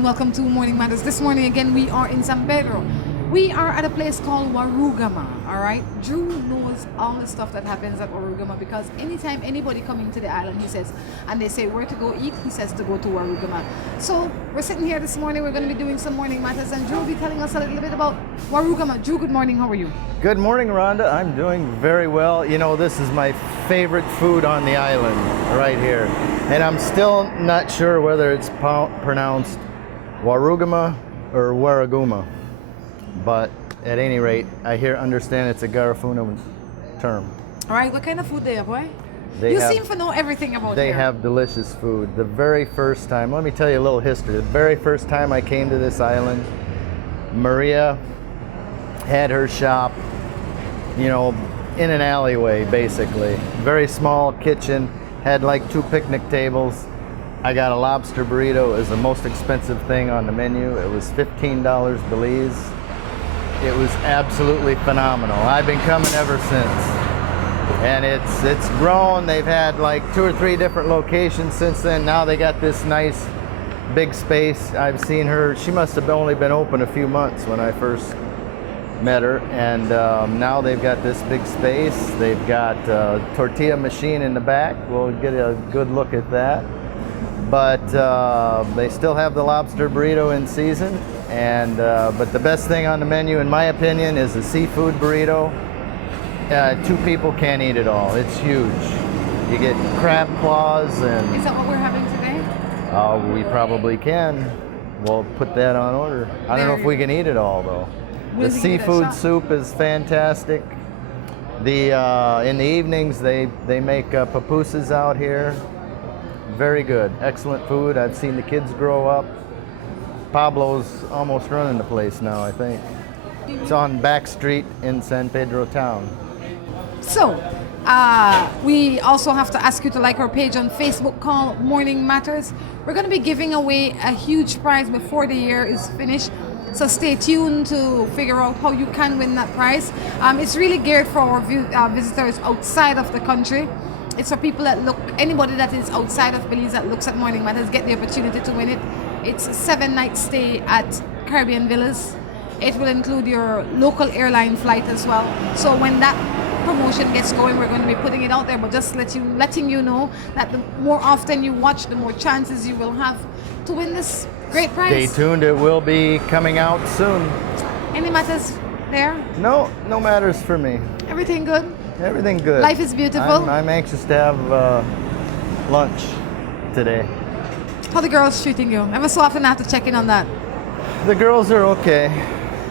and welcome to Morning Matters. This morning again we are in San Pedro. We are at a place called Waruguma, alright? Drew knows all the stuff that happens at Waruguma because anytime anybody coming to the island, he says, and they say where to go eat, he says to go to Waruguma. So we're sitting here this morning, we're going to be doing some Morning Matters, and Drew will be telling us a little bit about Waruguma. Drew, good morning, how are you? Good morning, Rhonda. I'm doing very well. You know, this is my favorite food on the island right here. And I'm still not sure whether it's pronounced Waruguma or Waruguma. But at any rate, I understand it's a Garifuna term. All right, what kind of food they have, boy? You seem to know everything about They here. have delicious food. The very first time, let me tell you a little history. The very first time I came to this island, Maria had her shop, you know, in an alleyway, basically. Very small kitchen, had like 2 picnic tables. I got a lobster burrito. It was the most expensive thing on the menu. It was $15 Belize. It was absolutely phenomenal. I've been coming ever since. And it's grown. They've had like 2 or 3 different locations since then. Now they got this nice big space. I've seen her, she must have only been open a few months when I first met her, and now they've got this big space. They've got a tortilla machine in the back. We'll get a good look at that. But they still have the lobster burrito in season, and but the best thing on the menu, in my opinion, is the seafood burrito. 2 people can't eat it all. It's huge. You get crab claws and... Is that what we're having today? We probably can. We'll put that on order. I don't know if we can eat it all, though. The seafood soup is fantastic. In the evenings they make pupusas out here. Very good, excellent food. I've seen the kids grow up. Pablo's almost running the place now, I think. It's on Back Street in San Pedro town. So, we also have to ask you to like our page on Facebook called Morning Matters. We're going to be giving away a huge prize before the year is finished. So stay tuned to figure out how you can win that prize. It's really geared for our visitors outside of the country. It's for people that anybody that is outside of Belize that looks at Morning Matters get the opportunity to win it. It's a 7-night stay at Caribbean Villas. It will include your local airline flight as well. So when that promotion gets going, we're going to be putting it out there, but just letting you know that the more often you watch, the more chances you will have to win this great prize. Stay tuned, it will be coming out soon. Any matters there? No matters for me. Everything good? Everything good. Life is beautiful? I'm anxious to have lunch today. How the girls treating you? Ever so often I have to check in on that. The girls are okay.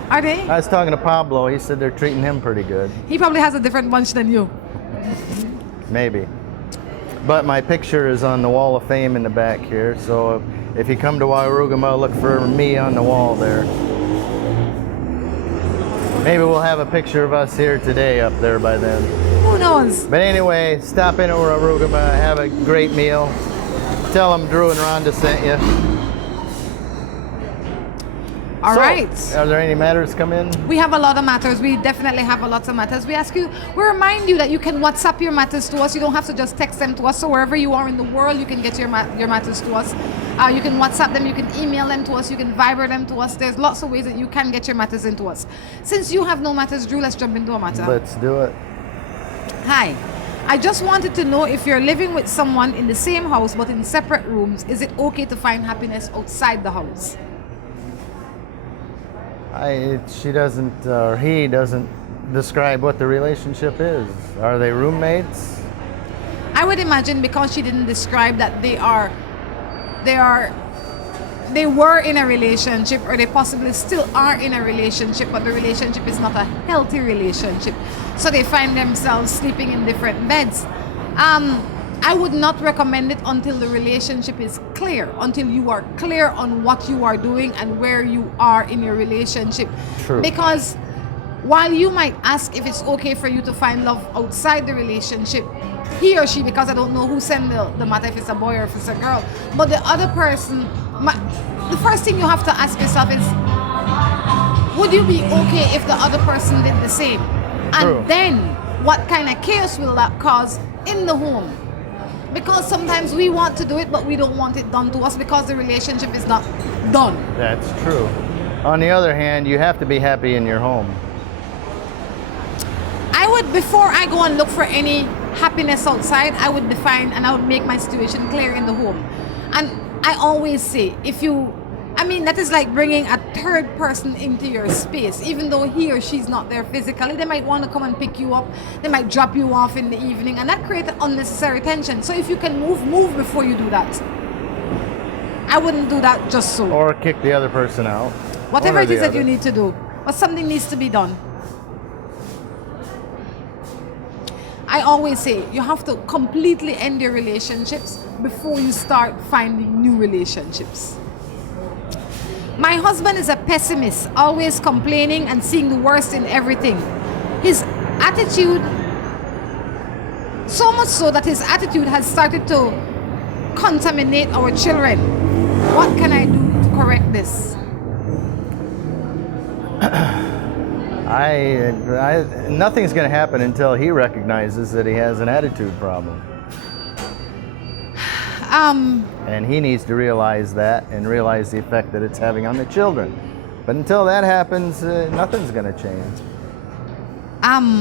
Are they? I was talking to Pablo, he said they're treating him pretty good. He probably has a different bunch than you. Maybe. But my picture is on the wall of fame in the back here, so if you come to Waruguma, look for me on the wall there. Maybe we'll have a picture of us here today up there by then. Who knows? But anyway, stop in at Waruguma, have a great meal. Tell them Drew and Rhonda sent you. All right. Are there any matters come in? We have a lot of matters. We definitely have a lot of matters. We remind you that you can WhatsApp your matters to us. You don't have to just text them to us. So wherever you are in the world, you can get your matters to us. You can WhatsApp them, you can email them to us, you can Viber them to us. There's lots of ways that you can get your matters into us. Since you have no matters, Drew, let's jump into a matter. Let's do it. Hi. I just wanted to know if you're living with someone in the same house but in separate rooms, is it okay to find happiness outside the house? She doesn't, or he doesn't describe what the relationship is. Are they roommates? I would imagine because she didn't describe that they were in a relationship, or they possibly still are in a relationship, but the relationship is not a healthy relationship. So they find themselves sleeping in different beds. I would not recommend it until the relationship is clear, until you are clear on what you are doing and where you are in your relationship. True. Because while you might ask if it's okay for you to find love outside the relationship, he or she, because I don't know who sent the matter, if it's a boy or if it's a girl, but the other person, the first thing you have to ask yourself is, would you be okay if the other person did the same? True. And then what kind of chaos will that cause in the home? Because sometimes we want to do it, but we don't want it done to us because the relationship is not done. That's true. On the other hand, you have to be happy in your home. I would, before I go and look for any happiness outside, I would define and I would make my situation clear in the home. And I always say, that is like bringing a third person into your space. Even though he or she's not there physically, they might want to come and pick you up. They might drop you off in the evening, and that creates unnecessary tension. So if you can move before you do that. I wouldn't do that just so. Or kick the other person out. Whatever it is that you need to do. But something needs to be done. I always say you have to completely end your relationships before you start finding new relationships. My husband is a pessimist, always complaining and seeing the worst in everything. His attitude, so much so that his attitude has started to contaminate our children. What can I do to correct this? Nothing's going to happen until he recognizes that he has an attitude problem. And he needs to realize that and realize the effect that it's having on the children. But until that happens, nothing's going to change.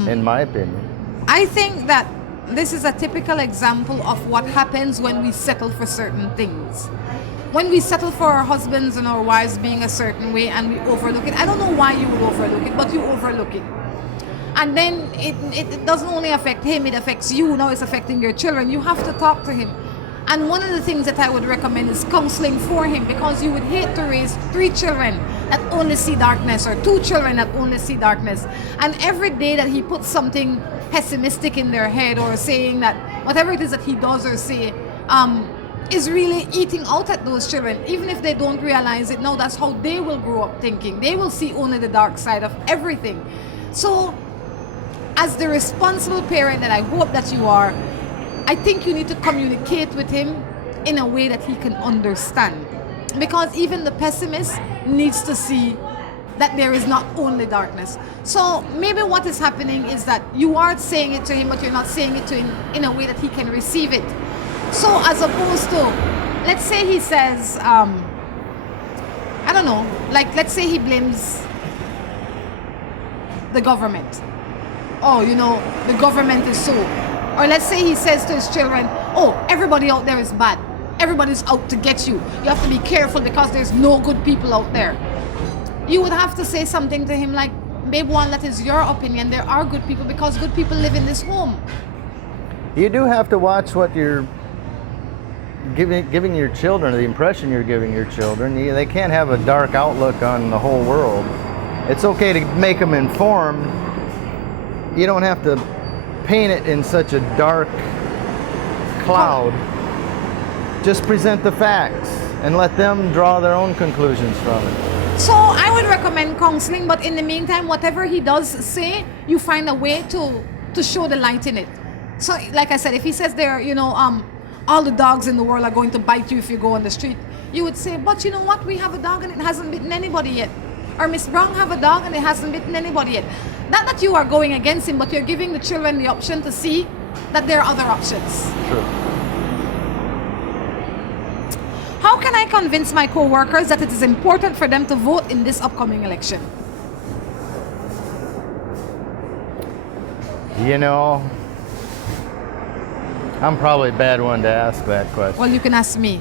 In my opinion. I think that this is a typical example of what happens when we settle for certain things. When we settle for our husbands and our wives being a certain way and we overlook it. I don't know why you would overlook it, but you overlook it. And then it doesn't only affect him, it affects you. Now it's affecting your children. You have to talk to him. And one of the things that I would recommend is counseling for him, because you would hate to raise 3 children that only see darkness, or 2 children that only see darkness. And every day that he puts something pessimistic in their head, or saying that whatever it is that he does or say is really eating out at those children, even if they don't realize it. Now that's how they will grow up thinking. They will see only the dark side of everything. So as the responsible parent that I hope that you are, I think you need to communicate with him in a way that he can understand. Because even the pessimist needs to see that there is not only darkness. So maybe what is happening is that you are saying it to him, but you're not saying it to him in a way that he can receive it. So as opposed to, let's say he says, I don't know, like let's say he blames the government. Oh, the government is so. Or let's say he says to his children, oh, everybody out there is bad. Everybody's out to get you. You have to be careful because there's no good people out there. You would have to say something to him like, babe, one, that is your opinion. There are good people because good people live in this home. You do have to watch what you're giving your children, the impression you're giving your children. They can't have a dark outlook on the whole world. It's okay to make them informed. You don't have to paint it in such a dark cloud. Just present the facts and let them draw their own conclusions from it. So I would recommend counseling, but in the meantime, whatever he does say, you find a way to show the light in it. So like I said, if he says there, all the dogs in the world are going to bite you if you go on the street, you would say, but you know what, we have a dog and it hasn't bitten anybody yet. Or Miss Brown have a dog and it hasn't bitten anybody yet. Not that you are going against him, but you're giving the children the option to see that there are other options. True. How can I convince my co-workers that it is important for them to vote in this upcoming election? I'm probably a bad one to ask that question. Well, you can ask me.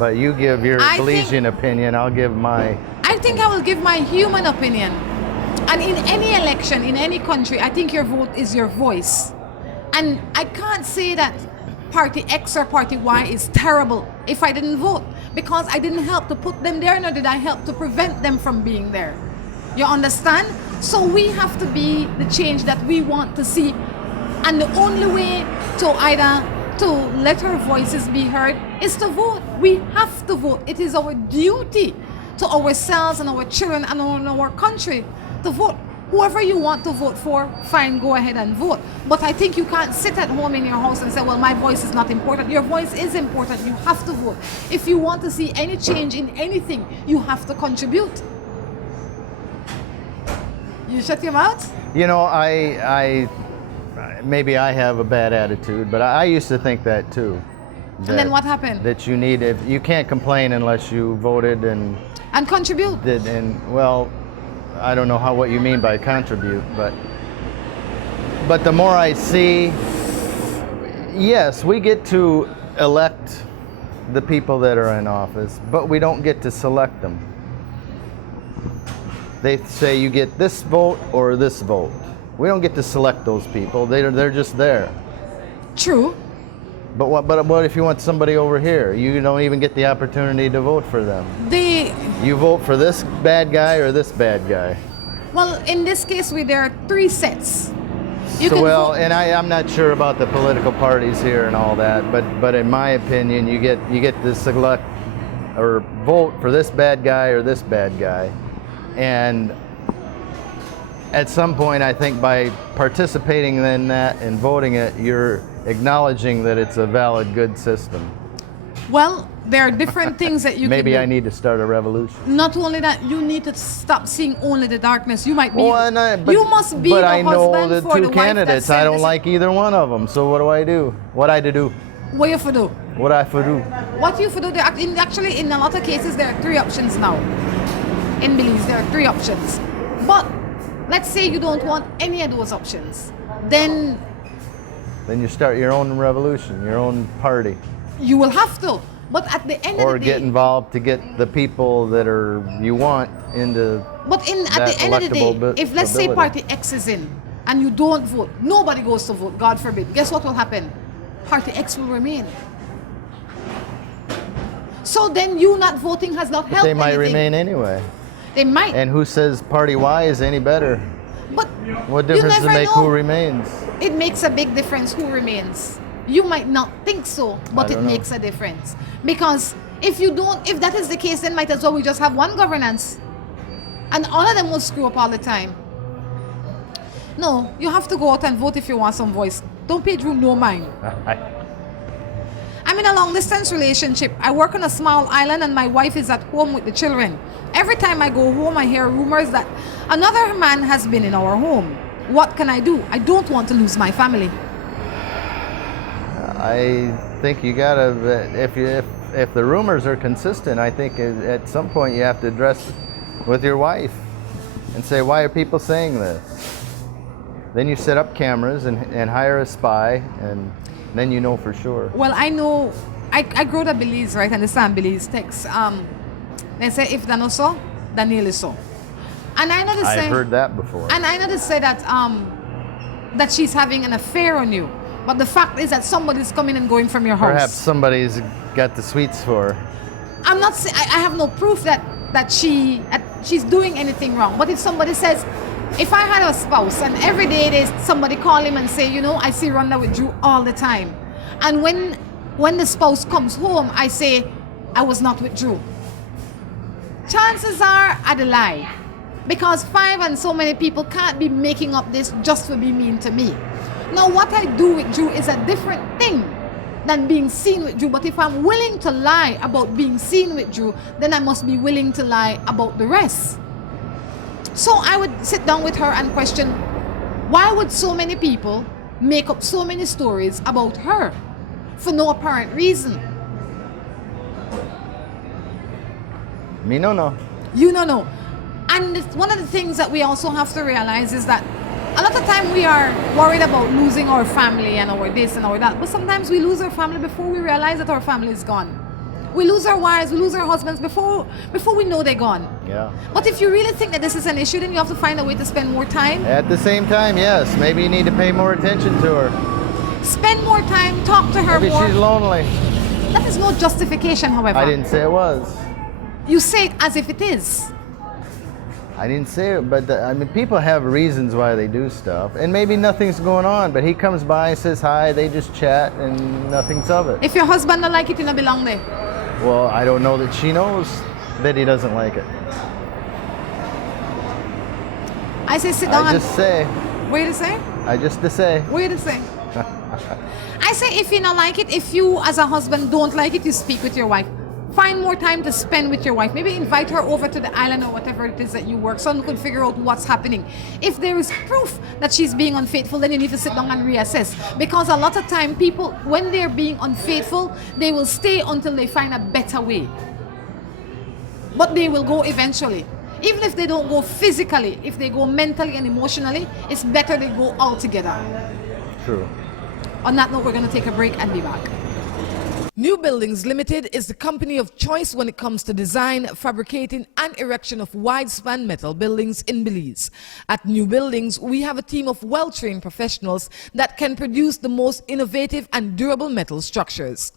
But you give your Belizean opinion, I'll give my... I think I will give my human opinion. And in any election, in any country, I think your vote is your voice. And I can't say that party X or party Y is terrible if I didn't vote, because I didn't help to put them there, nor did I help to prevent them from being there. You understand? So we have to be the change that we want to see. And the only way to let our voices be heard is to vote. We have to vote. It is our duty to ourselves and our children and our country to vote. Whoever you want to vote for, fine, go ahead and vote. But I think you can't sit at home in your house and say, well, my voice is not important. Your voice is important. You have to vote. If you want to see any change in anything, you have to contribute. You shut your mouth? Maybe I have a bad attitude, but I used to think that too. And then what happened? That you need. If you can't complain unless you voted and contribute. did. And well, I don't know what you mean by contribute, but the more I see, yes, we get to elect the people that are in office, but we don't get to select them. They say you get this vote or this vote. We don't get to select those people. They're just there. True. But what if you want somebody over here? You don't even get the opportunity to vote for them. You vote for this bad guy or this bad guy. Well, in this case, there are 3 sets. And I'm not sure about the political parties here and all that, but in my opinion, you get to select or vote for this bad guy or this bad guy, and at some point, I think by participating in that and voting it, you're acknowledging that it's a valid, good system. Well, there are different things that you Maybe can do. I need to start a revolution. Not only that, you need to stop seeing only the darkness. You might be. But, you must be but the I know husband the for two the wife candidates. that I don't said like either one of them. So what do I do? What I to do? What you for do? What I for do? What you for do? Actually, in a lot of cases, there are 3 options now. In Belize, there are 3 options. But let's say you don't want any of those options, then you start your own revolution, your own party. You will have to. But at the end of the day, or get involved to get the people that you want into. But at the end of the day, if let's say Party X is in and you don't vote, nobody goes to vote, God forbid. Guess what will happen? Party X will remain. So then you not voting has not helped They might anything. remain anyway. They might. And who says Party Y is any better? But what difference does it make who remains? It makes a big difference who remains. You might not think so, but it makes a difference. Because if that is the case, then might as well we just have one governance. And all of them will screw up all the time. No, you have to go out and vote if you want some voice. Don't Pedro no mind. I'm in a long distance relationship. I work on a small island and my wife is at home with the children. Every time I go home, I hear rumors that another man has been in our home. What can I do? I don't want to lose my family. I think you gotta, if the rumors are consistent, I think at some point you have to address with your wife and say, why are people saying this? Then you set up cameras and hire a spy, and then you know for sure. Well, I know, I grew up in Belize, right? And the Sam Belize text, they say, if they're not so, Daniel is so. And I know they say, I've heard that before. And I know they say that, that she's having an affair on you. But the fact is that somebody's coming and going from your house. Perhaps somebody's got the sweets for her. I'm not saying, I have no proof that she's doing anything wrong. But if somebody says, if I had a spouse and every day there's somebody call him and say, I see Rhonda with Drew all the time. And when the spouse comes home, I say, I was not with Drew. Chances are I'd lie. Because 5 and so many people can't be making up this just to be mean to me. Now, what I do with Drew is a different thing than being seen with Drew. But if I'm willing to lie about being seen with Drew, then I must be willing to lie about the rest. So I would sit down with her and question, why would so many people make up so many stories about her for no apparent reason? Me no. You no. And one of the things that we also have to realize is that a lot of time we are worried about losing our family and our this and our that, but sometimes we lose our family before we realize that our family is gone. We lose our wives, we lose our husbands before we know they're gone. Yeah. But if you really think that this is an issue, then you have to find a way to spend more time. At the same time, yes, maybe you need to pay more attention to her. Spend more time, talk to her maybe more. Maybe she's lonely. That is no justification, however. I didn't say it was. You say it as if it is. I didn't say it, but people have reasons why they do stuff, and maybe nothing's going on, but he comes by, says hi, they just chat, and nothing's of it. If your husband don't like it, you don't belong there. Well, I don't know that she knows that he doesn't like it. I say sit down. I just say. What you say? I just to say. What you say? I say if you don't like it, if you as a husband don't like it, you speak with your wife. find more time to spend with your wife. Maybe invite her over to the island or whatever it is that you work, so you could figure out what's happening. If there is proof that she's being unfaithful, then you need to sit down and reassess. Because a lot of time people, when they're being unfaithful, they will stay until they find a better way. But they will go eventually. Even if they don't go physically, if they go mentally and emotionally, it's better they go all together. True. On that note, we're going to take a break and be back. New Buildings Limited is the company of choice when it comes to design, fabricating, and erection of wide-span metal buildings in Belize. At New Buildings, we have a team of well-trained professionals that can produce the most innovative and durable metal structures.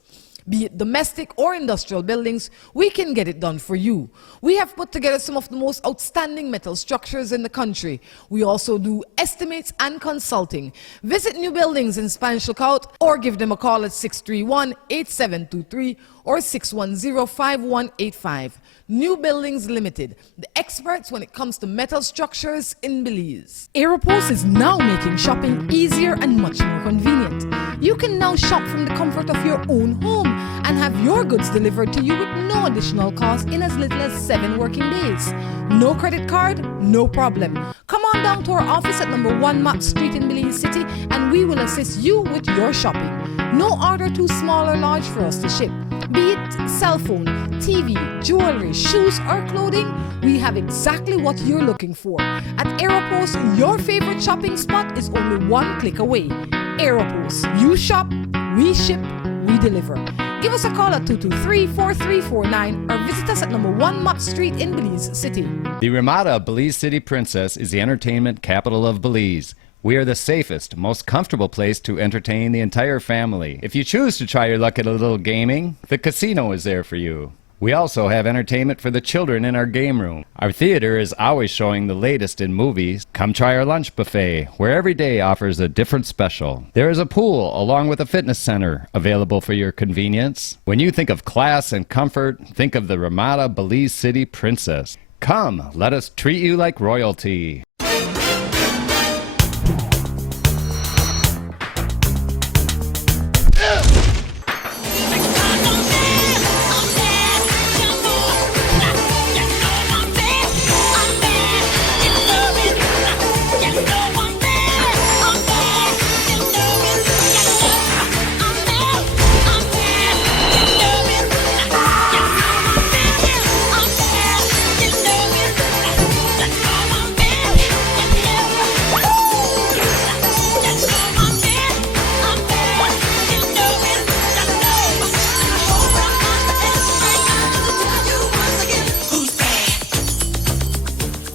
Be it domestic or industrial buildings, we can get it done for you. We have put together some of the most outstanding metal structures in the country. We also do estimates and consulting. Visit New Buildings in Spanish Lookout or give them a call at 631-8723 or 610-5185. New Buildings Limited, the experts when it comes to metal structures in Belize. Aeropost is now making shopping easier and much more convenient. You can now shop from the comfort of your own home and have your goods delivered to you with no additional cost in as little as 7 working days. No credit card? No problem. Come on down to our office at number 1 Mott Street in Belize City and we will assist you with your shopping. No order too small or large for us to ship. Be it cell phone, TV, jewelry, shoes or clothing, we have exactly what you're looking for. At Aeropost, your favorite shopping spot is only 1 click away. Aeropost. You shop, we ship, we deliver. Give us a call at 223-4349 or visit us at number 1 Mott Street in Belize City. The Ramada Belize City Princess is the entertainment capital of Belize. We are the safest, most comfortable place to entertain the entire family. If you choose to try your luck at a little gaming, the casino is there for you. We also have entertainment for the children in our game room. Our theater is always showing the latest in movies. Come try our lunch buffet, where every day offers a different special. There is a pool along with a fitness center available for your convenience. When you think of class and comfort, think of the Ramada Belize City Princess. Come, let us treat you like royalty.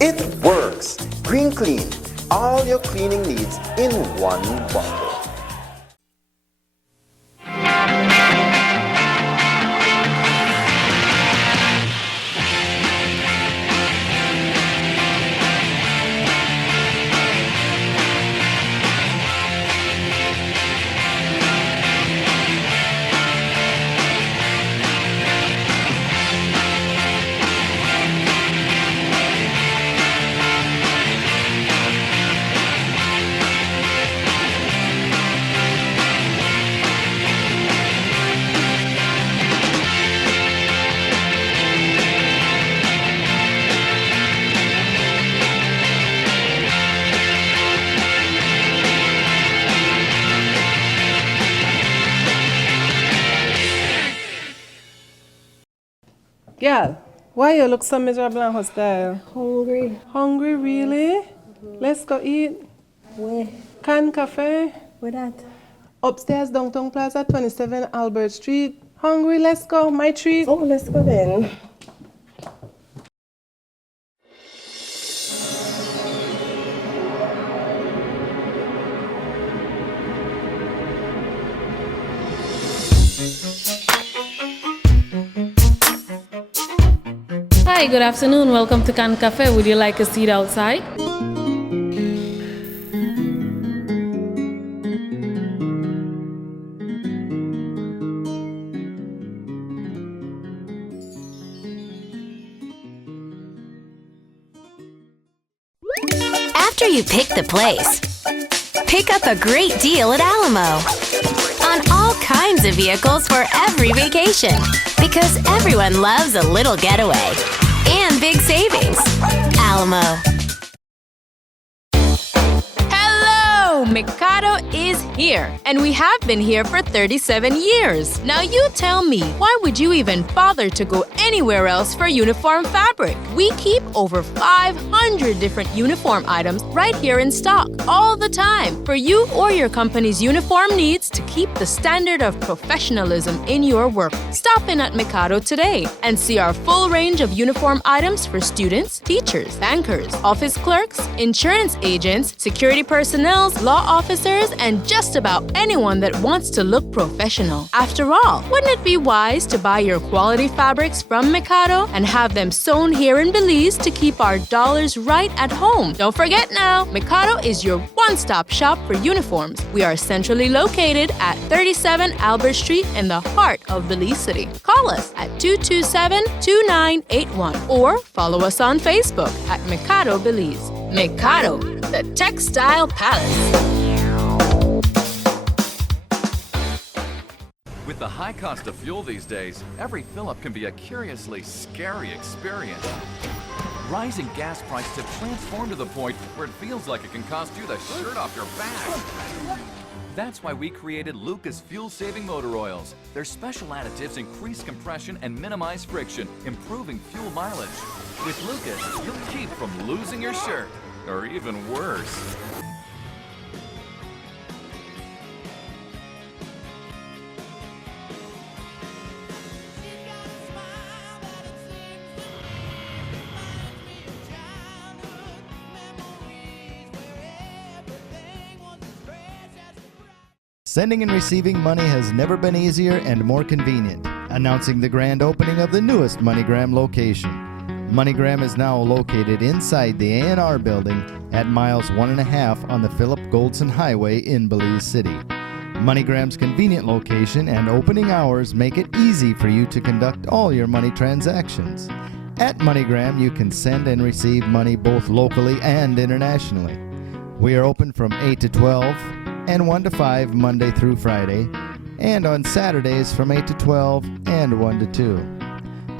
It works! Green Clean. All your cleaning needs in one bundle. Girl, why you look so miserable and hostile? Hungry. Hungry, really? Let's go eat. Where? Can Cafe. Where that? Upstairs, Downtown Plaza, 27 Albert Street. Hungry, let's go. My treat. Oh, let's go then. Hi, good afternoon. Welcome to Can Cafe. Would you like a seat outside? After you pick the place, pick up a great deal at Alamo on all kinds of vehicles for every vacation. Because Because everyone loves a little getaway. And big savings. Alamo. Hello! Mikado is here, and we have been here for 37 years. Now you tell me, why would you even bother to go anywhere else for uniform fabric? We keep over 500 different uniform items right here in stock, all the time, for you or your company's uniform needs to keep the standard of professionalism in your work. Stop in at Mikado today and see our full range of uniform items for students, teachers, bankers, office clerks, insurance agents, security personnel, law officers, and just about anyone that wants to look professional. After all, wouldn't it be wise to buy your quality fabrics from Mikado and have them sewn here in Belize to keep our dollars right at home? Don't forget now, Mikado is your one-stop shop for uniforms. We are centrally located at 37 Albert Street in the heart of Belize City. Call us at 227-2981 or follow us on Facebook at Mikado Belize. Mikado, the Textile Palace. With the high cost of fuel these days, every fill-up can be a curiously scary experience. Rising gas prices have transformed to the point where it feels like it can cost you the shirt off your back. That's why we created Lucas fuel-saving motor oils. Their special additives increase compression and minimize friction, improving fuel mileage. With Lucas, you'll keep from losing your shirt, or even worse. Sending and receiving money has never been easier and more convenient. Announcing the grand opening of the newest MoneyGram location. MoneyGram is now located inside the A&R building at miles 1.5 on the Philip Goldson Highway in Belize City. MoneyGram's convenient location and opening hours make it easy for you to conduct all your money transactions. At MoneyGram, you can send and receive money both locally and internationally. We are open from 8 to 12 and 1 to 5 Monday through Friday, and on Saturdays from 8 to 12 and 1 to 2.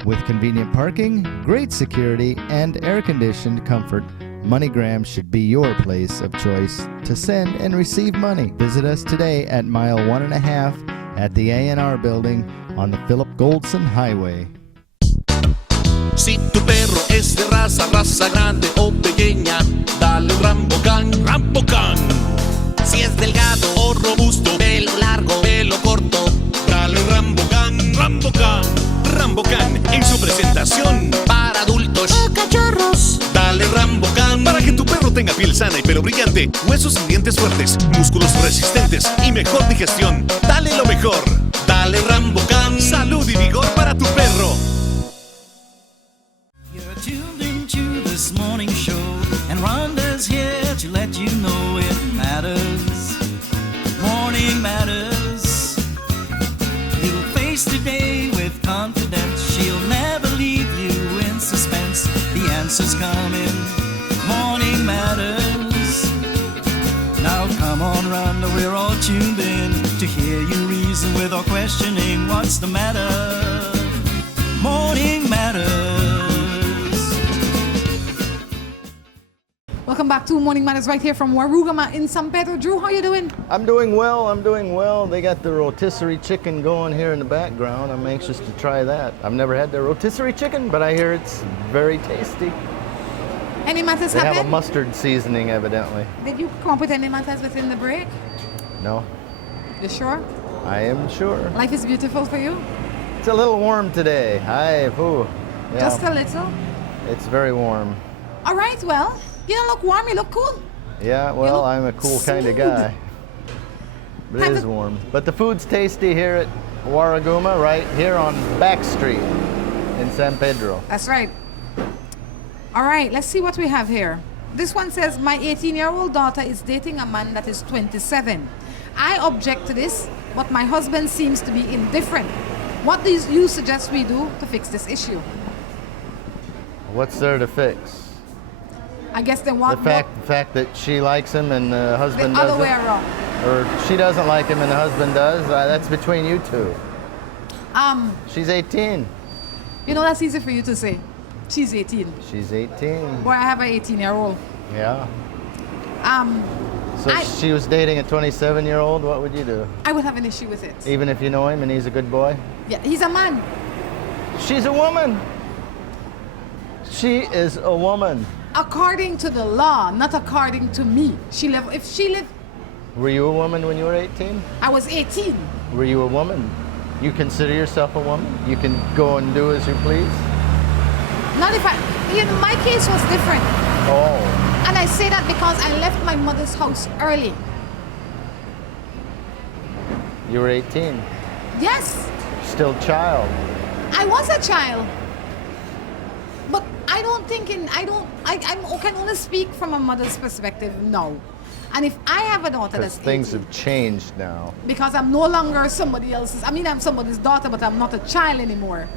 With convenient parking, great security, and air-conditioned comfort, MoneyGram should be your place of choice to send and receive money. Visit us today at mile 1.5 at the A&R building on the Philip Goldson Highway. Si tu perro es de raza grande o pequeña, dale Rambocan, Rambocan. Si es delgado o robusto, pelo largo, pelo corto, dale Rambocan, Rambocan. Rambocan en su presentación para adultos o cachorros. Dale Rambocan para que tu perro tenga piel sana y pelo brillante, huesos y dientes fuertes, músculos resistentes y mejor digestión. Dale lo mejor. Dale Rambocan. Salud y vigor para tu perro. You're tuned into this morning show, and Rhonda's here to let you know it matters. Morning matters. You'll face today with confidence. She'll never leave you in suspense. The answer's coming. Morning matters. Now come on, Rhonda, we're all tuned in to hear you reason without questioning what's the matter. Morning matters. Welcome back to Morning Matters right here from Waruguma in San Pedro. Drew, how you doing? I'm doing well, I'm doing well. They got the rotisserie chicken going here in the background. I'm anxious to try that. I've never had the rotisserie chicken, but I hear it's very tasty. Any matters They happen? have a mustard seasoning, evidently. Did you come up with any matters within the break? No, You sure? I am sure. Life is beautiful for you? It's a little warm today. Yeah. Just a little? It's very warm. All right, well, you don't look warm, you look cool. Yeah, well, I'm a cool kind of guy. But it is warm. But the food's tasty here at Waruguma, right here on Back Street in San Pedro. That's right. All right, let's see what we have here. This one says, my 18-year-old daughter is dating a man that is 27. I object to this, but my husband seems to be indifferent. What do you suggest we do to fix this issue? What's there to fix? I guess they want the fact that she likes him and the husband doesn't. The other way around. Or she doesn't like him and the husband does. That's between you two. She's 18. You know, that's easy for you to say. She's 18. She's 18. Boy, I have an 18-year-old. Yeah. So she was dating a 27-year-old. What would you do? I would have an issue with it. Even if you know him and he's a good boy? Yeah, he's a man. She's a woman. She is a woman. According to the law, not according to me. If she lived... Were you a woman when you were 18? I was 18. Were you a woman? You consider yourself a woman? You can go and do as you please? Not if I... You know, my case was different. Oh. And I say that because I left my mother's house early. You were 18? Yes. Still a child? I was a child. But I don't think I can only speak from a mother's perspective now. And if I have a daughter that's 18, things have changed now. Because I'm no longer somebody else's, I'm somebody's daughter, but I'm not a child anymore.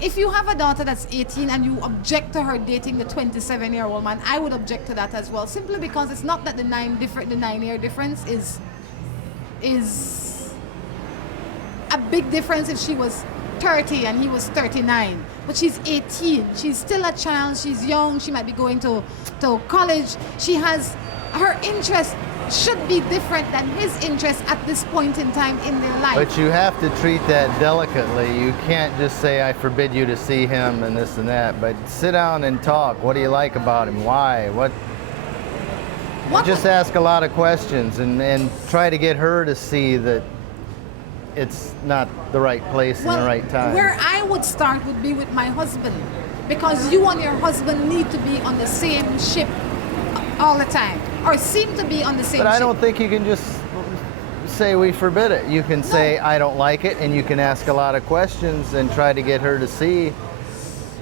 If you have a daughter that's 18 and you object to her dating the 27-year-old man, I would object to that as well. Simply because it's not that the 9-year difference is a big difference if she was 30 and he was 39. But she's 18. She's still a child. She's young. She might be going to college. She has her interest should be different than his interest at this point in time in their life. But you have to treat that delicately. You can't just say, I forbid you to see him and this and that. But sit down and talk. What do you like about him? Why? What? Just ask a lot of questions and try to get her to see that it's not the right place and the right time. Where I would start would be with my husband. Because you and your husband need to be on the same ship all the time. Or seem to be on the same ship. But I don't think you can just say we forbid it. You can say I don't like it, and you can ask a lot of questions and try to get her to see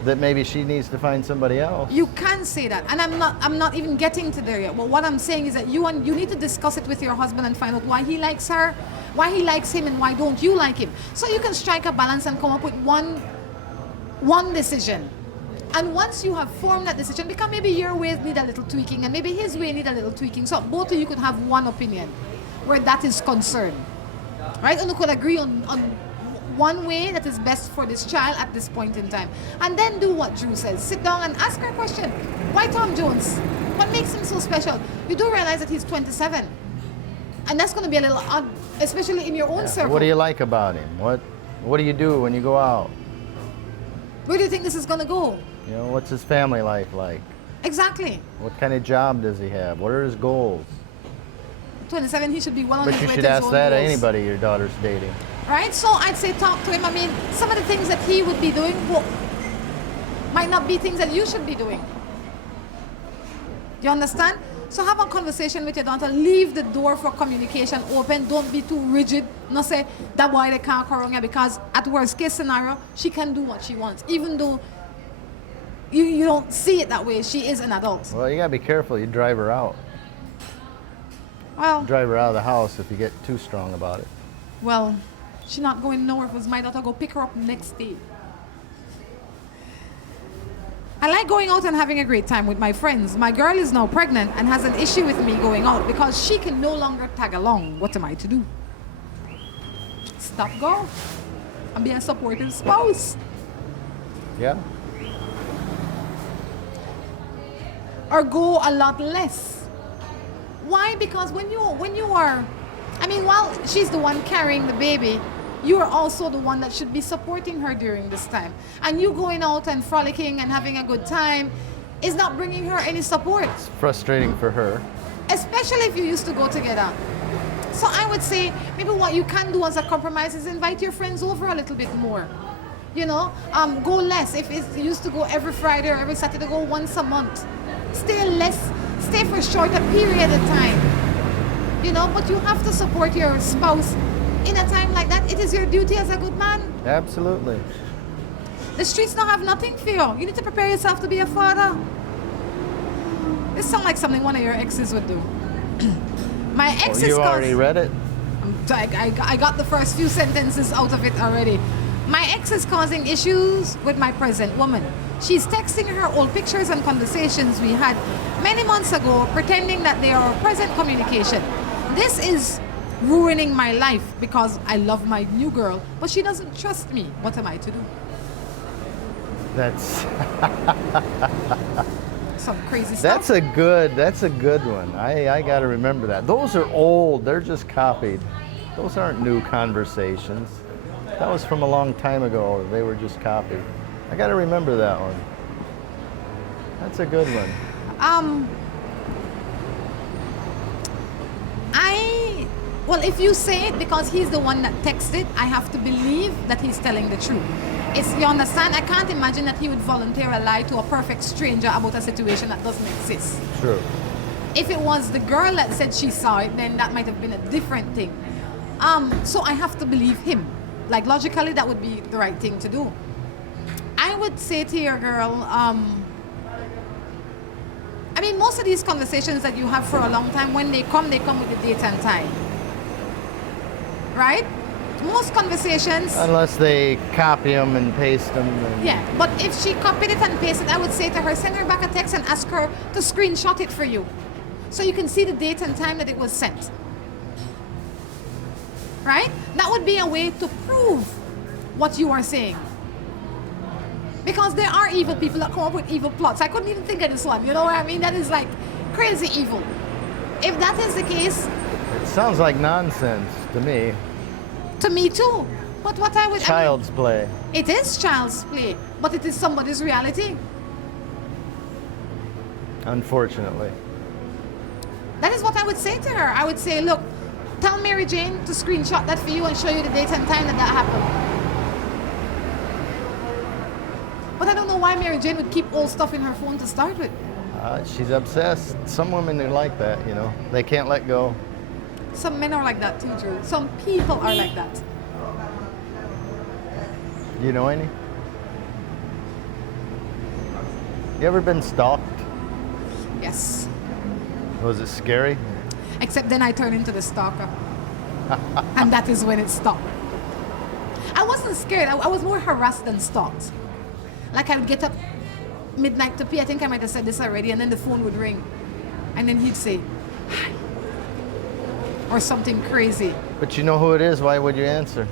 that maybe she needs to find somebody else. You can say that, and I'm not even getting to there yet. Well, what I'm saying is that you need to discuss it with your husband and find out why he likes her, why he likes him, and why don't you like him. So you can strike a balance and come up with one decision. And once you have formed that decision, because maybe your ways need a little tweaking and maybe his way need a little tweaking, so both of you could have one opinion where that is concerned, right? And you could agree on one way that is best for this child at this point in time. And then do what Drew says. Sit down and ask her a question. Why Tom Jones? What makes him so special? You do realize that he's 27. And that's going to be a little odd, especially in your own circle. What do you like about him? What do you do when you go out? Where do you think this is going to go? You know, what's his family life like? Exactly. What kind of job does he have? What are his goals? 27, he should be well on his way to his own But you should ask that goals. of anybody your daughter's dating. Right? So I'd say talk to him. I mean, some of the things that he would be doing might not be things that you should be doing. You understand? So have a conversation with your daughter. Leave the door for communication open. Don't be too rigid. Not say, that boy they can't come around here, because at worst case scenario, she can do what she wants. Even though you don't see it that way. She is an adult. Well, you gotta be careful. You drive her out. Well, drive her out of the house if you get too strong about it. Well, she's not going nowhere because my daughter go pick her up next day. I like going out and having a great time with my friends. My girl is now pregnant and has an issue with me going out because she can no longer tag along. What am I to do? Stop, go, and be a supportive spouse. Yeah. Or go a lot less. Why? Because when you are, I mean, while she's the one carrying the baby, you are also the one that should be supporting her during this time. And you going out and frolicking and having a good time is not bringing her any support. It's frustrating for her. Especially if you used to go together. So I would say maybe what you can do as a compromise is invite your friends over a little bit more. You know, go less. If you used to go every Friday or every Saturday, go once a month. Stay for a shorter period of time. You know, but you have to support your spouse in a time like that. It is your duty as a good man. Absolutely. The streets don't have nothing for you. You need to prepare yourself to be a father. This sounds like something one of your exes would do. My ex is you already read it? I got the first few sentences out of it already. My ex is causing issues with my present woman. She's texting her old pictures and conversations we had many months ago, pretending that they are present communication. This is ruining my life because I love my new girl, but she doesn't trust me. What am I to do? That's some crazy stuff. that's a good one. I got to remember that. Those are old. They're just copied. Those aren't new conversations. That was from a long time ago. They were just copied. I got to remember that one. That's a good one. Well, if you say it because he's the one that texted, I have to believe that he's telling the truth. You understand? I can't imagine that he would volunteer a lie to a perfect stranger about a situation that doesn't exist. True. If it was the girl that said she saw it, then that might have been a different thing. So I have to believe him. Like, logically, that would be the right thing to do. I would say to your girl, I mean, most of these conversations that you have for a long time, when they come with the date and time. Right? Most conversations... Unless they copy them and paste them. Yeah, but if she copied it and pasted it, I would say to her, send her back a text and ask her to screenshot it for you. So you can see the date and time that it was sent. Right? That would be a way to prove what you are saying. Because there are evil people that come up with evil plots. I couldn't even think of this one. You know what I mean? That is like crazy evil. If that is the case... It sounds like nonsense to me. To me too. But what I would... Child's play. It is child's play. But it is somebody's reality. Unfortunately. That is what I would say to her. I would say, look, tell Mary Jane to screenshot that for you and show you the date and time that happened. But I don't know why Mary Jane would keep old stuff in her phone to start with. She's obsessed. Some women are like that, you know. They can't let go. Some men are like that too, Drew. Some people are like that. You know any? You ever been stalked? Yes. Was it scary? Except then I turn into the stalker. And that is when it stopped. I wasn't scared. I was more harassed than stalked. Like, I would get up midnight to pee. I think I might have said this already. And then the phone would ring. And then he'd say, hi. Or something crazy. But you know who it is. Why would you answer?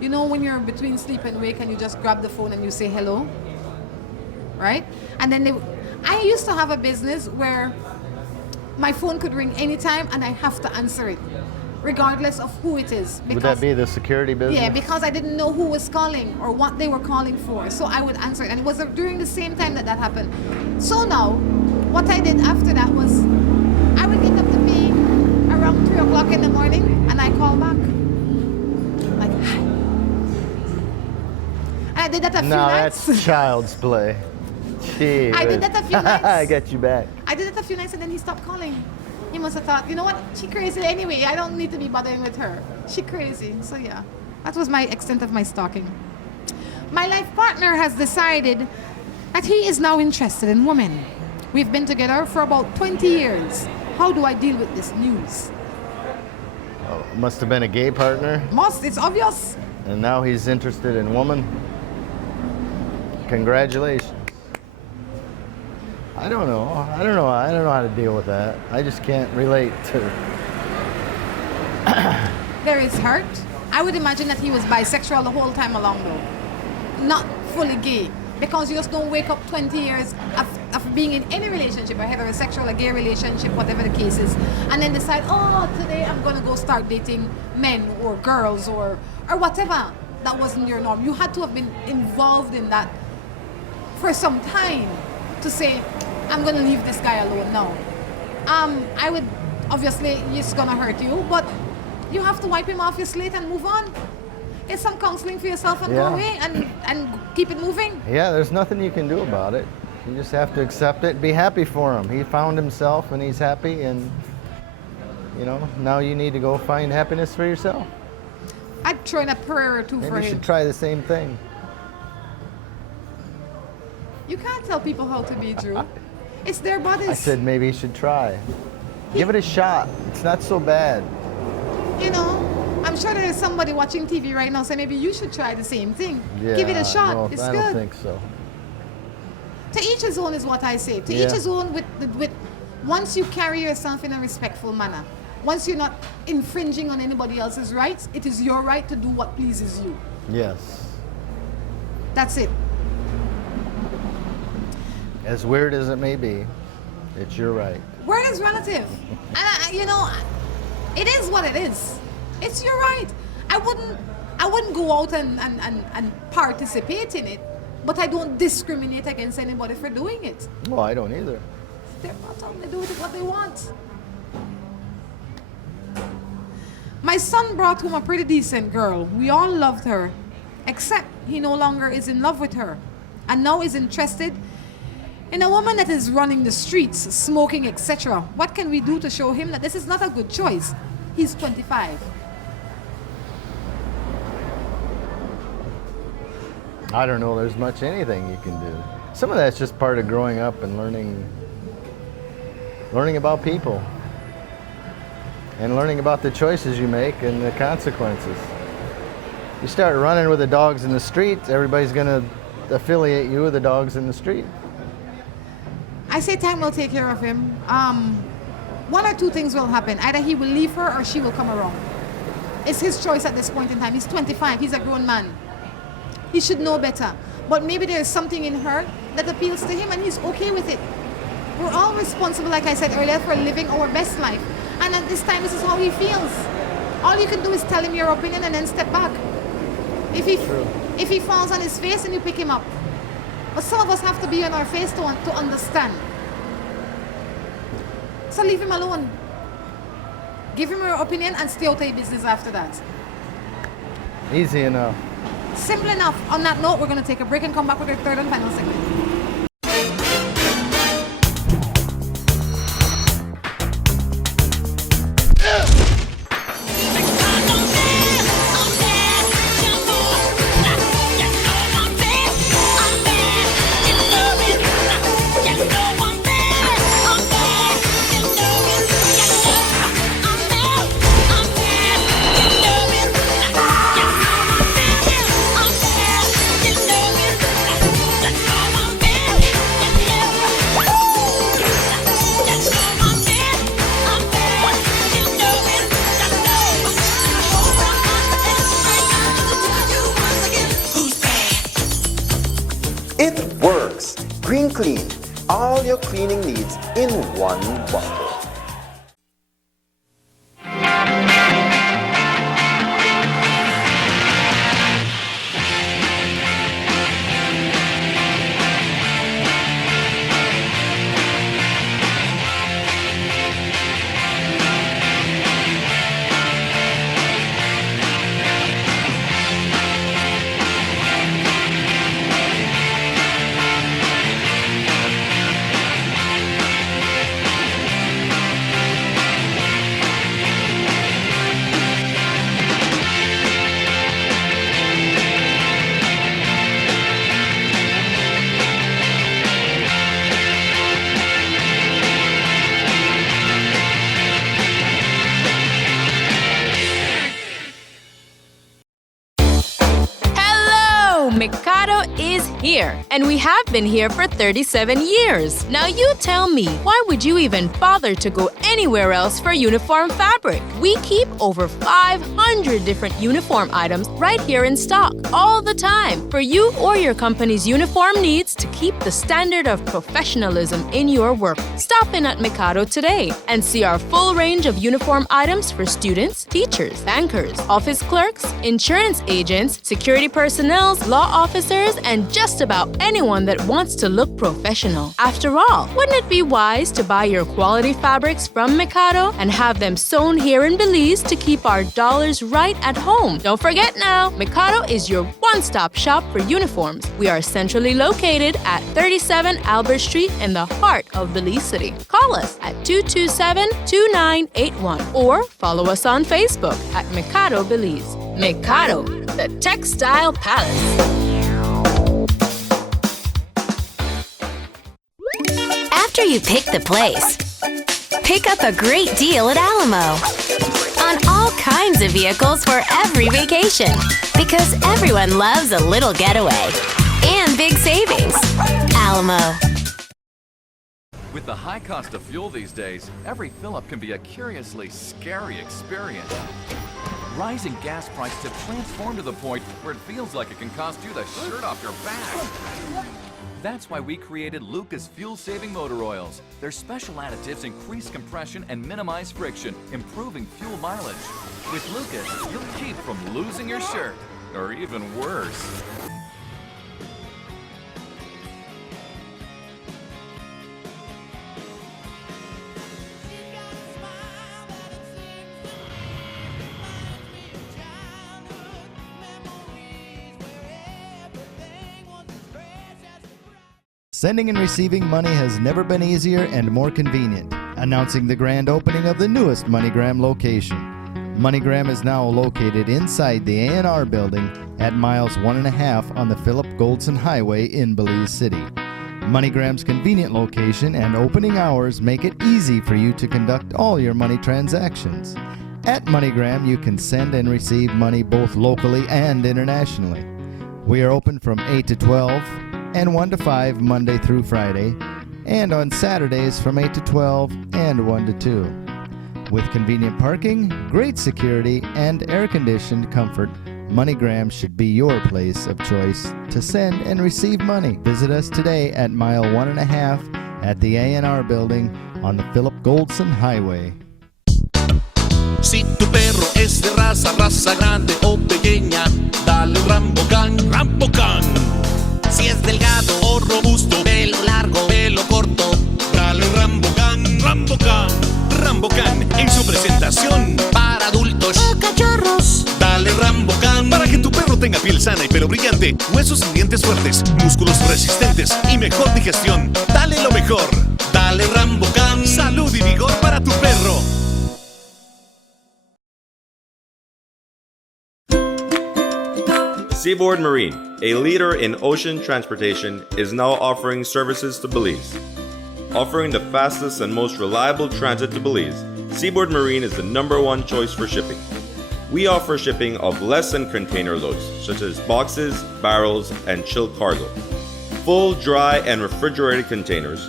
You know when you're between sleep and wake and you just grab the phone and you say hello? Right? And then I used to have a business where my phone could ring anytime and I have to answer it, regardless of who it is. Would that be the security business? Yeah, because I didn't know who was calling or what they were calling for. So I would answer it. And it was during the same time that happened. So now, what I did after that was I would get up to pee around 3 o'clock in the morning and I call back. Like, hi. And I did that a few nights. That's child's play. Gee, I did that a few nights. I got you back. I did it a few nights and then he stopped calling. He must have thought, you know what, she crazy anyway. I don't need to be bothering with her. She crazy. So yeah, that was my extent of my stalking. My life partner has decided that he is now interested in women. We've been together for about 20 years. How do I deal with this news? Oh, must have been a gay partner. It's obvious. And now he's interested in woman. Congratulations. I don't know how to deal with that. I just can't relate to. There is hurt. I would imagine that he was bisexual the whole time along though. Not fully gay. Because you just don't wake up 20 years of being in any relationship, a heterosexual, a gay relationship, whatever the case is, and then decide, oh, today I'm going to go start dating men or girls or whatever. That wasn't your norm. You had to have been involved in that for some time to say, I'm going to leave this guy alone now. I would, obviously, it's going to hurt you, but you have to wipe him off your slate and move on. Get some counseling for yourself and go away and keep it moving. Yeah, there's nothing you can do about it. You just have to accept it, be happy for him. He found himself and he's happy, and you know, now you need to go find happiness for yourself. I'd throw in a prayer or two for him. Maybe you should try the same thing. You can't tell people how to be, Drew. It's their bodies. I said maybe you should try. Give it a shot. It's not so bad. You know, I'm sure there is somebody watching TV right now saying maybe you should try the same thing. Yeah, give it a shot. no, It's I good. don't think so. To each his own is what I say. To each his own with once you carry yourself in a respectful manner. once you're not infringing on anybody else's rights, it is your right to do what pleases you. Yes. That's it. As weird as it may be, it's your right. Word is relative. And you know, it is what it is. It's your right. I wouldn't go out and participate in it, but I don't discriminate against anybody for doing it. Well, I don't either. They're not on, they do it what they want. My son brought home a pretty decent girl. We all loved her, except he no longer is in love with her, and now is interested in a woman that is running the streets, smoking, etc. What can we do to show him that this is not a good choice? He's 25. I don't know there's much anything you can do. Some of that's just part of growing up and learning about people and learning about the choices you make and the consequences. You start running with the dogs in the street, everybody's going to affiliate you with the dogs in the street. I say time will take care of him. One or two things will happen. Either he will leave her or she will come around. It's his choice at this point in time. He's 25, he's a grown man. He should know better. But maybe there's something in her that appeals to him and he's okay with it. We're all responsible, like I said earlier, for living our best life. And at this time, this is how he feels. All you can do is tell him your opinion and then step back. If he falls on his face, then you pick him up. But some of us have to be on our face to understand. So leave him alone. Give him your opinion and stay out of your business after that. Easy enough. Simple enough. On that note, we're going to take a break and come back with our third and final segment. It works! Green Clean. All your cleaning needs in one bottle. Mikado is here, and we have been here for 37 years. Now you tell me, why would you even bother to go anywhere else for uniform fabric? We keep over 500 different uniform items right here in stock all the time for you or your company's uniform needs to keep the standard of professionalism in your work. Stop in at Mikado today and see our full range of uniform items for students, teachers, bankers, office clerks, insurance agents, security personnel, law officers, and just about anyone that wants to look professional. After all, wouldn't it be wise to buy your quality fabrics from Mikado and have them sewn here in Belize to keep our dollars right at home? Don't forget now, Mikado is your one-stop shop for uniforms. We are centrally located at 37 Albert Street in the heart of Belize City. Call us at 227-2981 or follow us on Facebook at Mikado Belize. Mikado, the Textile Palace. After you pick the place, pick up a great deal at Alamo on all kinds of vehicles for every vacation, because everyone loves a little getaway and big savings. Alamo. With the high cost of fuel these days, every fill-up can be a curiously scary experience. Rising gas prices have transformed to the point where it feels like it can cost you the shirt off your back. That's why we created Lucas fuel-saving motor oils. Their special additives increase compression and minimize friction, improving fuel mileage. With Lucas, you'll keep from losing your shirt, or even worse. Sending and receiving money has never been easier and more convenient. Announcing the grand opening of the newest MoneyGram location. MoneyGram is now located inside the A&R building at miles 1.5 on the Philip Goldson Highway in Belize City. MoneyGram's convenient location and opening hours make it easy for you to conduct all your money transactions. At MoneyGram, you can send and receive money both locally and internationally. We are open from 8 to 12 and 1 to 5 Monday through Friday, and on Saturdays from 8 to 12 and 1 to 2. With convenient parking, great security, and air-conditioned comfort, MoneyGram should be your place of choice to send and receive money. Visit us today at mile 1.5 at the A&R building on the Philip Goldson Highway. Si tu perro es de raza grande o pequeña, dale un Rambocan, Rambocan. Si es delgado o robusto, pelo largo, pelo corto, dale Rambocan, Rambocan. Rambocan en su presentación para adultos o cachorros. Dale Rambocan para que tu perro tenga piel sana y pelo brillante, huesos y dientes fuertes, músculos resistentes y mejor digestión. Dale lo mejor. Dale Rambocan. Salud y vigor para tu perro. Seaboard Marine, a leader in ocean transportation, is now offering services to Belize. Offering the fastest and most reliable transit to Belize, Seaboard Marine is the #1 choice for shipping. We offer shipping of less than container loads, such as boxes, barrels, and chilled cargo, full, dry, and refrigerated containers,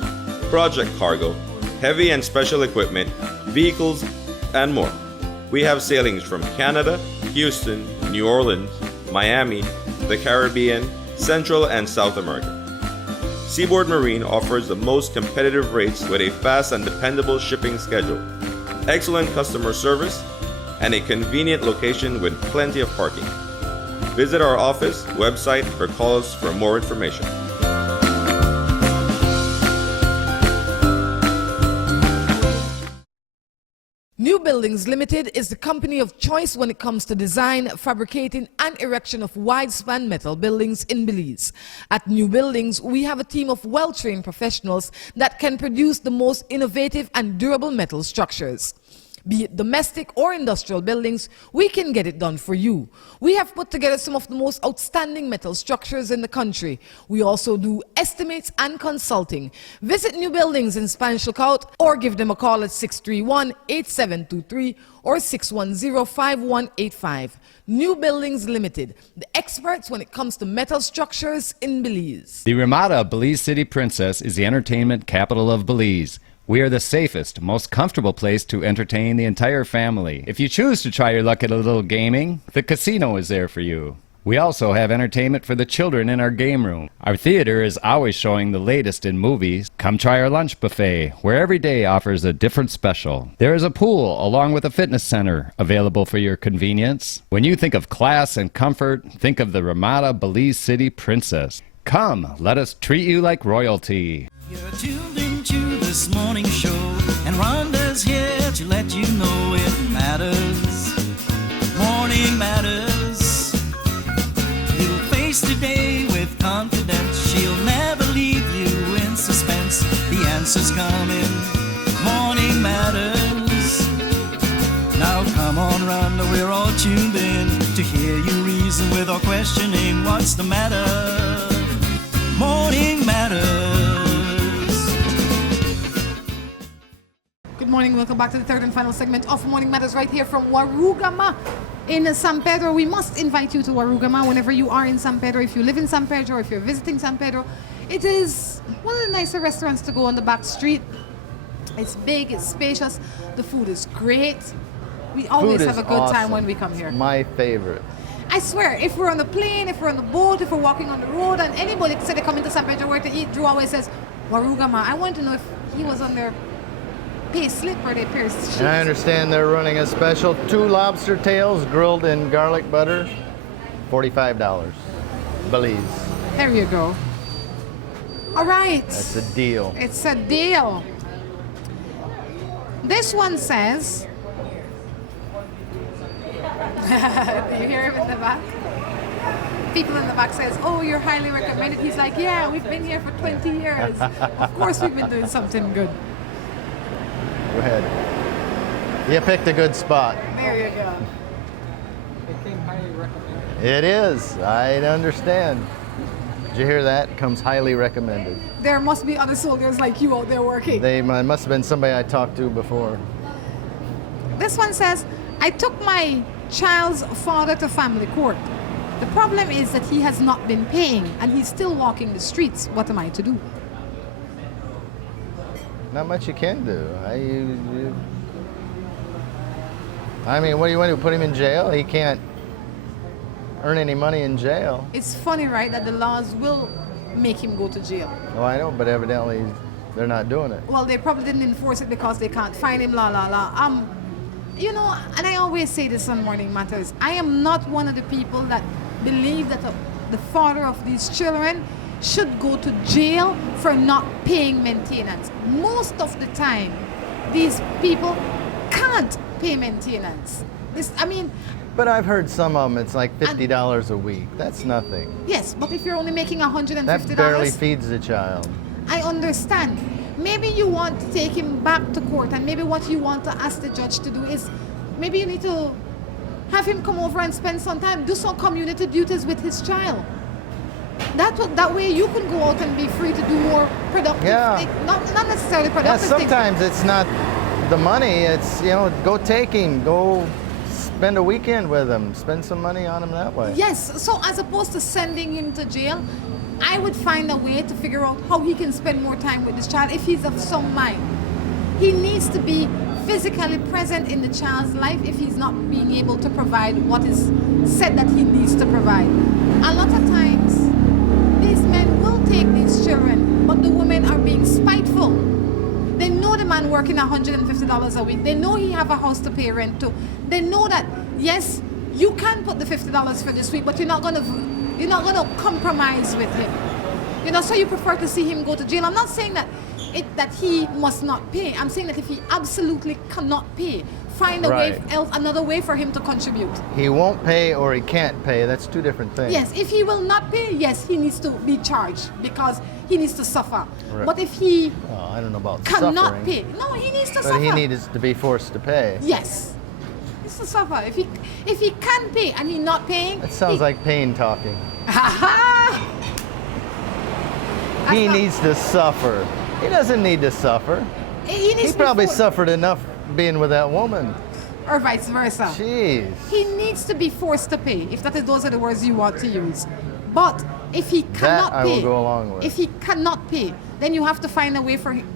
project cargo, heavy and special equipment, vehicles, and more. We have sailings from Canada, Houston, New Orleans, Miami, the Caribbean, Central and South America. Seaboard Marine offers the most competitive rates with a fast and dependable shipping schedule, excellent customer service, and a convenient location with plenty of parking. Visit our office, website, or call us for more information. New Buildings Limited is the company of choice when it comes to design, fabricating, and erection of wide-span metal buildings in Belize. At New Buildings, we have a team of well-trained professionals that can produce the most innovative and durable metal structures. Be it domestic or industrial buildings, we can get it done for you. We have put together some of the most outstanding metal structures in the country. We also do estimates and consulting. Visit New Buildings in Spanish Lookout or give them a call at 631-8723 or 610-5185. New Buildings Limited, the experts when it comes to metal structures in Belize. The Ramada Belize City Princess is the entertainment capital of Belize. We are the safest, most comfortable place to entertain the entire family. If you choose to try your luck at a little gaming, the casino is there for you. We also have entertainment for the children in our game room. Our theater is always showing the latest in movies. Come try our lunch buffet, where every day offers a different special. There is a pool along with a fitness center available for your convenience. When you think of class and comfort, think of the Ramada Belize City Princess. Come, let us treat you like royalty. You're tuned into this morning show, and Rhonda's here to let you know it matters. Morning matters. You'll face the day with confidence. She'll never leave you in suspense. The answer's coming. Morning matters. Now come on, Rhonda, we're all tuned in to hear you reason with or questioning what's the matter. Morning matters. Good morning, welcome back to the third and final segment of Morning Matters right here from Waruguma in San Pedro. We must invite you to Waruguma whenever you are in San Pedro. If you live in San Pedro, if you're visiting San Pedro, it is one of the nicer restaurants to go on the back street. It's big, it's spacious, the food is great. We always Food have is a good time awesome. when we come here. My favorite. I swear, if we're on the plane, if we're on the boat, if we're walking on the road, and anybody said they come into San Pedro where to eat, Drew always says, Waruguma. I want to know if he was on their pay slip or their pay sheet. And I understand they're running a special 2 lobster tails grilled in garlic butter, $45. Belize. There you go. All right. That's a deal. It's a deal. This one says, do you hear him in the back? People in the back says, oh, you're highly recommended. He's like, yeah, we've been here for 20 years. Of course we've been doing something good. Go ahead. You picked a good spot. There you go. It is. I understand. Did you hear that? Comes highly recommended. There must be other soldiers like you out there working. They must have been somebody I talked to before. This one says, I took my child's father to family court. The problem is that he has not been paying and he's still walking the streets. What am I to do? Not much you can do. I mean, what do you want to do? Put him in jail? He can't earn any money in jail. It's funny, right, that the laws will make him go to jail. Oh, I know, but evidently they're not doing it. Well, they probably didn't enforce it because they can't find him, la la la. You know, and I always say this on Morning Matters, I am not one of the people that believe that the father of these children should go to jail for not paying maintenance. Most of the time, these people can't pay maintenance. But I've heard some of them, it's like $50 a week. That's nothing. Yes, but if you're only making $150, That barely feeds the child. I understand. Maybe you want to take him back to court, and maybe what you want to ask the judge to do is, maybe you need to have him come over and spend some time, do some community duties with his child. That way you can go out and be free to do more productive things. Not necessarily productive things. Sometimes it's not the money, it's, go take him, go spend a weekend with him, spend some money on him that way. Yes, so as opposed to sending him to jail, I would find a way to figure out how he can spend more time with this child if he's of some mind. He needs to be physically present in the child's life if he's not being able to provide what is said that he needs to provide. A lot of times, these men will take these children, but the women are being spiteful. They know the man working $150 a week. They know he have a house to pay rent to. They know that, yes, you can put the $50 for this week, but you're not gonna compromise with him. So you prefer to see him go to jail. I'm not saying that he must not pay. I'm saying that if he absolutely cannot pay, find another way for him to contribute. He won't pay or he can't pay. That's two different things. Yes, if he will not pay, yes, he needs to be charged because he needs to suffer. Right. But if he I don't know about cannot suffering, pay, no, he needs to suffer. But he needs to be forced to pay. Yes, he needs to suffer. If he can pay and he's not paying, It sounds like pain talking. He needs to suffer. He doesn't need to suffer. He probably suffered enough being with that woman. Or vice versa. Jeez. He needs to be forced to pay, if those are the words you want to use. But if he cannot I pay, will go along with. If he cannot pay, then you have to find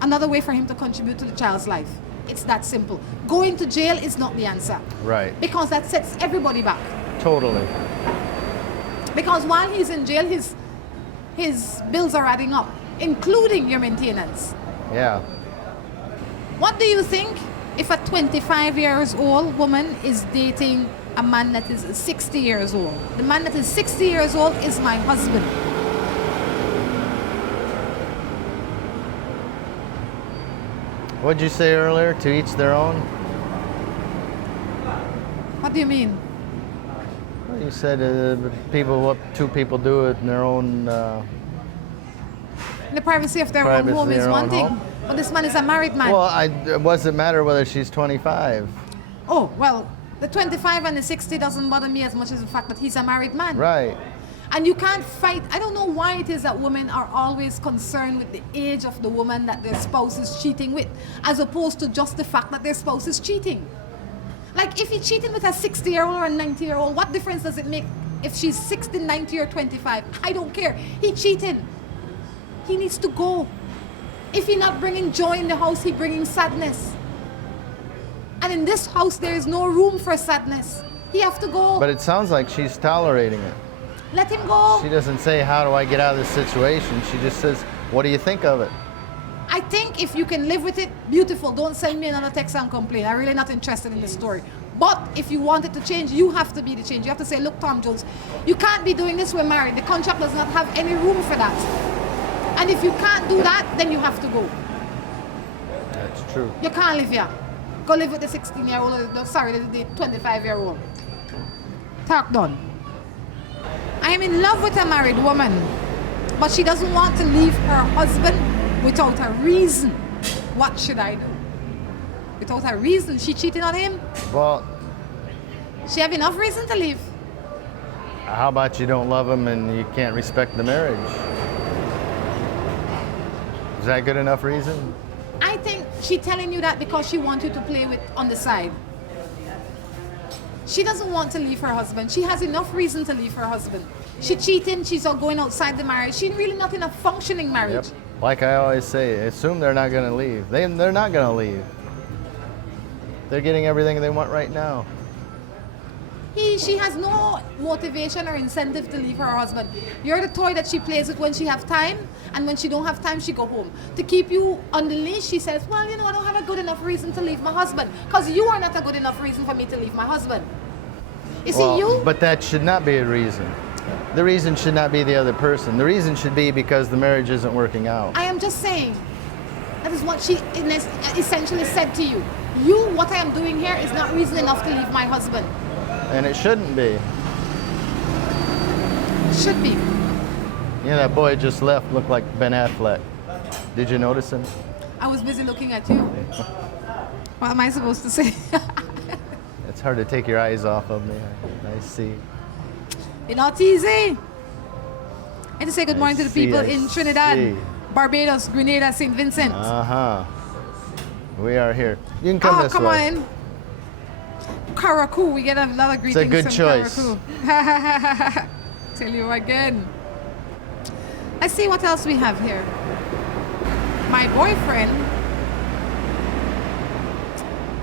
another way for him to contribute to the child's life. It's that simple. Going to jail is not the answer. Right. Because that sets everybody back. Totally. Because while he's in jail, his bills are adding up, including your maintenance. Yeah. What do you think if a 25-year-old woman is dating a man that is 60 years old? The man that is 60 years old is my husband. What'd you say earlier? To each their own? What do you mean? Well, you said what two people do it in their own... In the privacy of their own home is one thing. But this man is a married man. Well, it doesn't matter whether she's 25. Oh, well, the 25 and the 60 doesn't bother me as much as the fact that he's a married man. Right. And you can't fight. I don't know why it is that women are always concerned with the age of the woman that their spouse is cheating with, as opposed to just the fact that their spouse is cheating. Like, if he's cheating with a 60-year-old or a 90-year-old, what difference does it make if she's 60, 90, or 25? I don't care. He's cheating. He needs to go. If he's not bringing joy in the house, he's bringing sadness. And in this house, there is no room for sadness. He have to go. But it sounds like she's tolerating it. Let him go. She doesn't say, how do I get out of this situation? She just says, what do you think of it? I think if you can live with it, beautiful. Don't send me another text and complain. I'm really not interested in this story. But if you want it to change, you have to be the change. You have to say, look, Tom Jones, you can't be doing this, we're married. The contract does not have any room for that. And if you can't do that, then you have to go. That's true. You can't live here. Go live with the 16-year-old, the 25-year-old. Talk done. I am in love with a married woman, but she doesn't want to leave her husband without a reason. What should I do? Without a reason, she cheating on him? Well, she have enough reason to leave. How about you don't love him and you can't respect the marriage? Is that good enough reason? I think she telling you that because she wants you to play with on the side. She doesn't want to leave her husband. She has enough reason to leave her husband. She cheating, she's all going outside the marriage. She's really not in a functioning marriage. Yep. Like I always say, assume they're not going to leave. They're not going to leave. They're getting everything they want right now. She has no motivation or incentive to leave her husband. You're the toy that she plays with when she have time, and when she don't have time, she go home. To keep you on the leash, she says, well, you know, I don't have a good enough reason to leave my husband, because you are not a good enough reason for me to leave my husband. You see, you... But that should not be a reason. The reason should not be the other person. The reason should be because the marriage isn't working out. I am just saying, that is what she essentially said to you. What I am doing here is not reason enough to leave my husband. And it shouldn't be. Should be. You know, that boy just left looked like Ben Affleck. Did you notice him? I was busy looking at you. What am I supposed to say? It's hard to take your eyes off of me. I see. It's not easy. And to say good morning to the people in Trinidad, Barbados, Grenada, St. Vincent. Uh-huh. We are here. You can come this way. Come on. Karaku, we get a lot of greetings. It's a good choice. Karaku. Tell you again. Let's see what else we have here. My boyfriend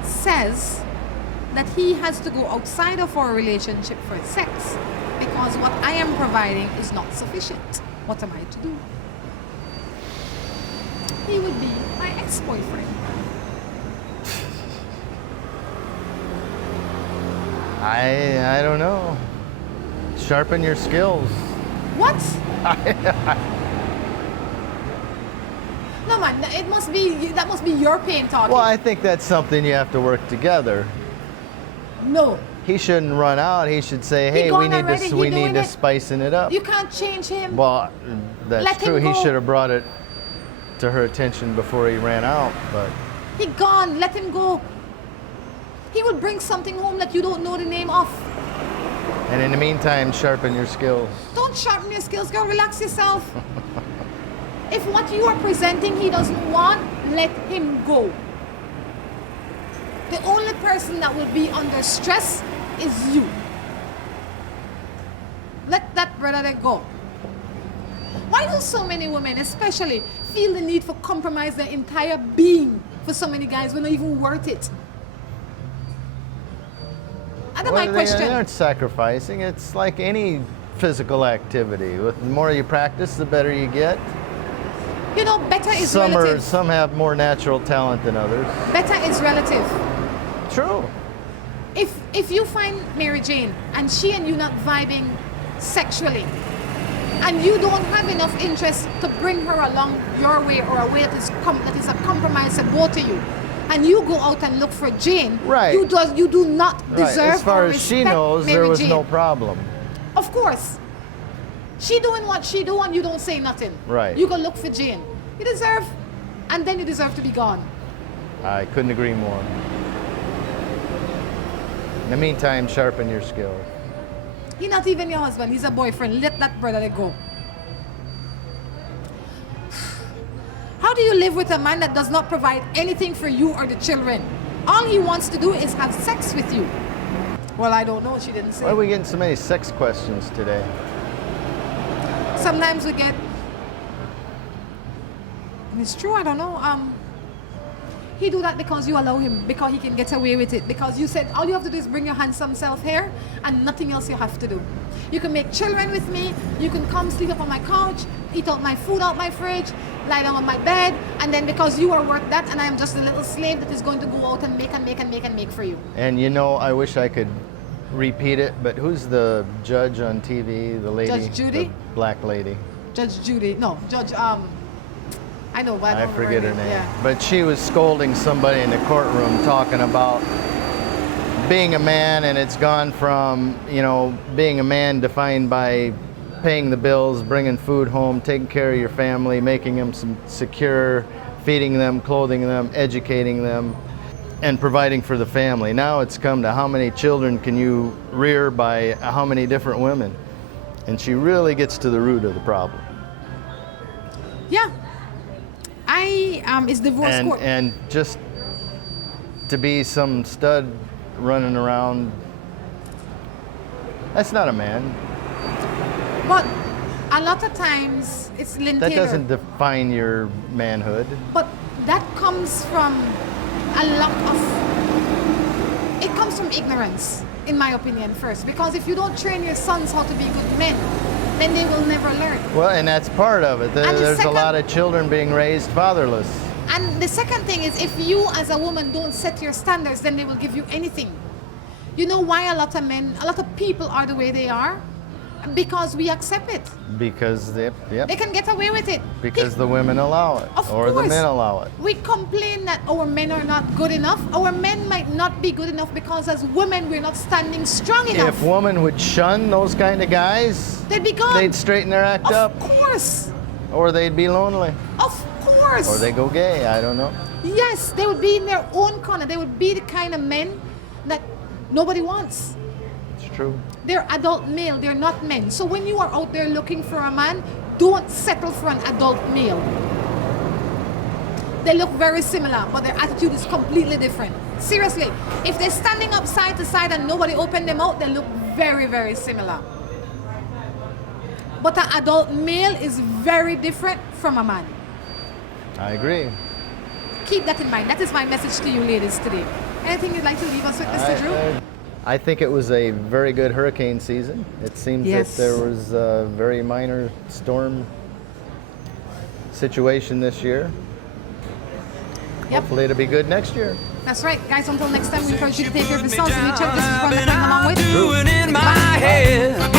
says that he has to go outside of our relationship for sex because what I am providing is not sufficient. What am I to do? He would be my ex-boyfriend. I don't know. Sharpen your skills. What? No man, that must be your pain talking. Well, I think that's something you have to work together. No. He shouldn't run out. He should say, "Hey, we need to spicing it up." You can't change him. Well, that's Let true. him go. He should have brought it to her attention before he ran out, but He gone. Let him go. He will bring something home that you don't know the name of. and in the meantime, sharpen your skills. Don't sharpen your skills, girl. Relax yourself. If what you are presenting he doesn't want, let him go. The only person that will be under stress is you. Let that brother go. Why do so many women, especially, feel the need for compromise their entire being for so many guys when they're not even worth it? That's my question. They aren't sacrificing. It's like any physical activity. With the more you practice, the better you get. You know, better is relative. Some have more natural talent than others. Better is relative. True. If you find Mary Jane and she and you not vibing sexually, and you don't have enough interest to bring her along your way or a way that is a compromise for both of you, and you go out and look for Jane, right. you do not deserve right. As far or as she respect knows, Mary there was Jane. no problem. Of course. She doing what she do and you don't say nothing. Right. You go look for Jane. You deserve, and then you deserve to be gone. I couldn't agree more. In the meantime, sharpen your skills. He's not even your husband. He's a boyfriend. Let that brother go. How do you live with a man that does not provide anything for you or the children? All he wants to do is have sex with you. Well, I don't know. She didn't say. Why are we getting so many sex questions today? Sometimes we get It's true, I don't know. He do that because you allow him, because he can get away with it. Because you said all you have to do is bring your handsome self here and nothing else you have to do. You can make children with me, you can come sleep up on my couch, eat out my food out my fridge, lie down on my bed, and then because you are worth that and I am just a little slave that is going to go out and make and make and make and make for you. And you know, I wish I could repeat it, but who's the judge on TV, the lady? Judge Judy? The black lady. Judge Judy, no, Judge, I know, but I don't forget her remember name. Yeah. But she was scolding somebody in the courtroom talking about being a man, and it's gone from, you know, being a man defined by paying the bills, bringing food home, taking care of your family, making them secure, feeding them, clothing them, educating them, and providing for the family. Now it's come to how many children can you rear by how many different women? And she really gets to the root of the problem. Yeah. It's divorce court. And just to be some stud running around, that's not a man. But a lot of times it's Lynn That Taylor. doesn't define your manhood. But that comes from a lot of, it comes from ignorance, in my opinion, first. Because if you don't train your sons how to be good men, then they will never learn. Well, and that's part of it. There's a lot of children being raised fatherless. And the second thing is, if you as a woman don't set your standards, then they will give you anything. You know why a lot of people are the way they are? Because we accept it. Because they can get away with it. Because the women allow it, or the men allow it. We complain that our men are not good enough. Our men might not be good enough because as women we're not standing strong enough. If women would shun those kind of guys, they'd be gone. They'd straighten their act up. Of course. Or they'd be lonely. Of course. Or they go gay, I don't know. Yes, they would be in their own corner. They would be the kind of men that nobody wants. It's true. They're adult male, they're not men. So when you are out there looking for a man, don't settle for an adult male. They look very similar, but their attitude is completely different. Seriously, if they're standing up side to side and nobody opened them out, they look very, very similar. But an adult male is very different from a man. I agree. Keep that in mind. That is my message to you ladies today. Anything you'd like to leave us with, Mr. Drew? I think it was a very good hurricane season. It seems that there was a very minor storm situation this year. Yep. Hopefully it'll be good next year. That's right. Guys, until next time, we encourage you to take care of yourselves and each other. This is Rhonda coming along with in my head.